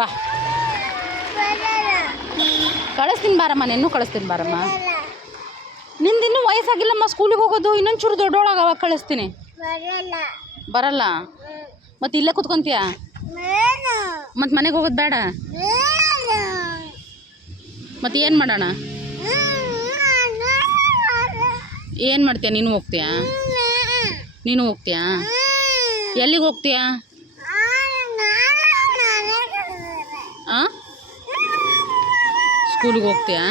ಬಾ ಕಳಿಸ್ತೀನಿ ಬಾರಮ್ಮ, ನಿನ್ನೂ ಕಳಿಸ್ತೀನಿ ಬಾರಮ್ಮ. ನಿಂದಿನ್ನೂ ವಯಸ್ಸಾಗಿಲ್ಲಮ್ಮ ಸ್ಕೂಲಿಗೆ ಹೋಗೋದು, ಇನ್ನೊಂದು ಚೂರು ದೊಡ್ಡೋಳಾಗ ಅವಾಗ ಕಳಿಸ್ತೀನಿ. ಬರಲ್ಲ ಮತ್ತು ಇಲ್ಲೇ ಕೂತ್ಕೊಂತೀಯ? ಮತ್ತು ಮನೆಗೆ ಹೋಗೋದು ಬೇಡ? ಮತ್ತು ಏನು ಮಾಡೋಣ? ಏನು ಮಾಡ್ತೀಯ? ನೀನು ಹೋಗ್ತೀಯಾ? ನೀನು ಹೋಗ್ತೀಯಾ? ಎಲ್ಲಿಗೆ ಹೋಗ್ತೀಯಾ? ಹಾಂ, ಸ್ಕೂಲಿಗೆ ಹೋಗ್ತೀಯಾ?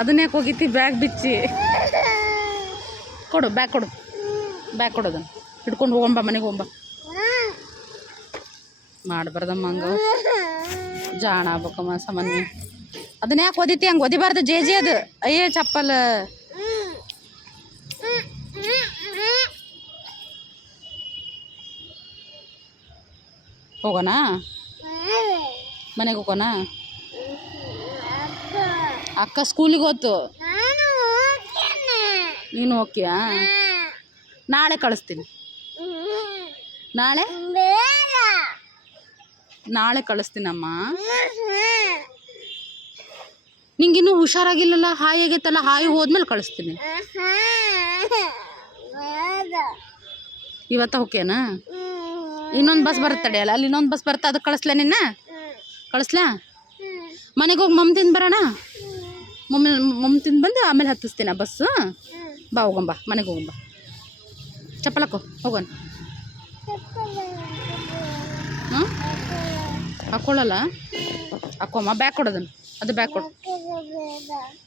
ಅದನ್ನೇ ಹೋಗಿತ್ತಿ ಬ್ಯಾಗ್ ಬಿಚ್ಚಿ ಕೊಡು, ಬ್ಯಾಗ್ ಕೊಡು, ಬ್ಯಾಗ್ ಕೊಡೋದನ್ನು ಹಿಡ್ಕೊಂಡು ಹೋಗೊಂಬ, ಮನೆಗೆ ಹೋಗೊಂಬ. ಮಾಡಬಾರ್ದಮ್ಮ ಹಂಗೆ, ಜಾಣ ಆಗ್ಬೇಕಮ್ಮ ಸಾಮಾನ್ಯ. ಅದನ್ನ ಯಾಕೆ ಓದಿತಿ? ಹಂಗೆ ಓದಿಬಾರ್ದು ಜೆ ಅದು. ಅಯ್ಯೇ ಚಪ್ಪಲ್. ಹೋಗೋಣ ಮನೆಗೆ ಹೋಗೋಣ? ಅಕ್ಕ ಸ್ಕೂಲಿಗೆ ಹೋತು, ನೀನು ಹೋಗ್ತೀಯಾ? ನಾಳೆ ಕಳಿಸ್ತೀನಿ. ನಾಳೆ ಕಳಿಸ್ತೀನಮ್ಮ. ನಿಂಗಿನ್ನೂ ಹುಷಾರಾಗಿಲ್ಲಲ್ಲ, ಹಾಯಿ ಆಗೈತಲ್ಲ, ಹಾಯಿ ಹೋದ್ಮೇಲೆ ಕಳಿಸ್ತೀನಿ. ಇವತ್ತ ಹೋಗ್ಯಾನ? ಇನ್ನೊಂದು ಬಸ್ ಬರುತ್ತೆ ತಡೆಯಲ್ಲ, ಅಲ್ಲಿ ಇನ್ನೊಂದು ಬಸ್ ಬರುತ್ತೆ, ಅದಕ್ಕೆ ಕಳಿಸ್ಲಾ? ನಿನ್ನ ಕಳಿಸ್ಲಾ? ಮನೆಗೆ ಹೋಗಿ ಮಮ್ ತಿಂದು ಬರೋಣ. ಮಮ್ ತಿಂದು ಬಂದು ಆಮೇಲೆ ಹತ್ತಿಸ್ತೀನಿ ಬಸ್ಸು. ಬಾ ಹೋಗಂಬ, ಮನೆಗೆ ಹೋಗಂಬ. ಚಪ್ಪಲ್ ಹಾಕೋ, ಹೋಗೋಣ. ಹಾಂ, ಹಾಕ್ಕೊಳ್ಳಲ್ಲ? ಹಾಕೋಮ್ಮ, ಬ್ಯಾಗ್ ಕೊಡೋದನ್ನು. ಅದು ಬ್ಯಾಗ್ ಕೊಡು.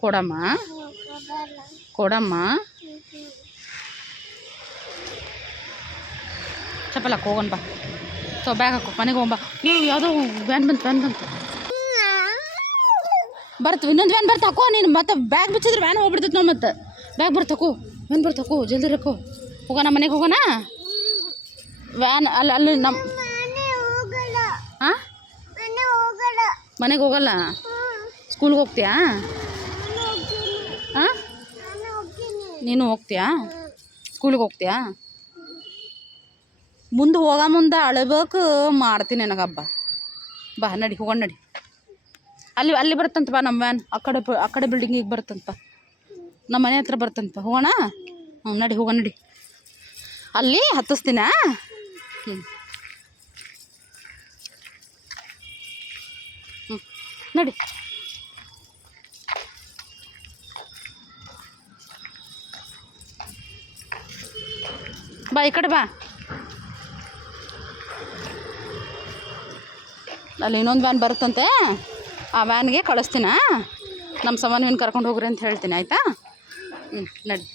ಕೊಡಮ್ಮ, ಕೊಡಮ್ಮ. ಚಪ್ಪಲ್ ಹಾಕೋ, ಹೋಗೋಣ ಬಾ. ಬ್ಯಾಗ್ ಹಾಕೋ, ಮನೆಗೆ ಹೋಗಂಬ. ಯಾವುದೋ ವ್ಯಾನ್ ಬಂತು, ವ್ಯಾನ್ ಬಂತು. ಬರ್ತೀವಿ, ಇನ್ನೊಂದು ವ್ಯಾನ್ ಬರ್ತಾ ಹಾಕೋ. ನೀನು ಮತ್ತೆ ಬ್ಯಾಗ್ ಬಿಚ್ಚಿದ್ರೆ ವ್ಯಾನ್ ಹೋಗ್ಬಿಡ್ತೈತೆ ನೋಡಿ. ಮತ್ತೆ ಬ್ಯಾಗ್ ಬರ್ತಕೋ, ವ್ಯಾನ್ ಬರ್ತಕೋ, ಜಲ್ದಿ ರಕ್ಕೋ. ಹೋಗೋಣ, ಮನೆಗೆ ಹೋಗೋಣ. ವ್ಯಾನ್ ಅಲ್ಲಿ ನಮ್ಮ ಹಾಂ, ಮನೆಗೆ ಹೋಗಲ್ಲ, ಸ್ಕೂಲ್ಗೆ ಹೋಗ್ತೀಯಾ? ಹಾಂ, ನೀನು ಹೋಗ್ತೀಯಾ? ಸ್ಕೂಲ್ಗೆ ಹೋಗ್ತೀಯಾ? ಮುಂದೆ ಮುಂದೆ ಅಳಬೇಕು ಮಾಡ್ತೀನಿ ನನಗೆ ಹಬ್ಬ. ಬಾ ನಡಿ, ಹೋಗೋಣ ನಡಿ. ಅಲ್ಲಿ ಬರ್ತಂತ ಬಾ ನಮ್ಮ ವ್ಯಾನ್. ಆ ಕಡೆ ಬಿಲ್ಡಿಂಗಿಗೆ ಬರ್ತಂತ, ನಮ್ಮ ಮನೆ ಹತ್ರ ಬರ್ತಂತ. ಹೋಗೋಣ? ಹ್ಞೂ ನಡಿ, ಹೋಗೋಣ ನಡಿ. ಅಲ್ಲಿ ಹತ್ತಿಸ್ತೀನ. ಹ್ಞೂ ಹ್ಞೂ ನಡಿ. ಬಾ ಈ ಕಡೆ ಬಾ. ಅಲ್ಲಿ ಇನ್ನೊಂದು ವ್ಯಾನ್ ಬರುತ್ತಂತೆ, ಆ ವ್ಯಾನ್ಗೆ ಕಳಿಸ್ತೀನ. ನಮ್ಮ ಸಾಮಾನ್ಯನ ಕರ್ಕೊಂಡು ಹೋಗ್ರಿ ಅಂತ ಹೇಳ್ತೀನಿ, ಆಯಿತಾ? ಹ್ಞೂ ನಡಿ.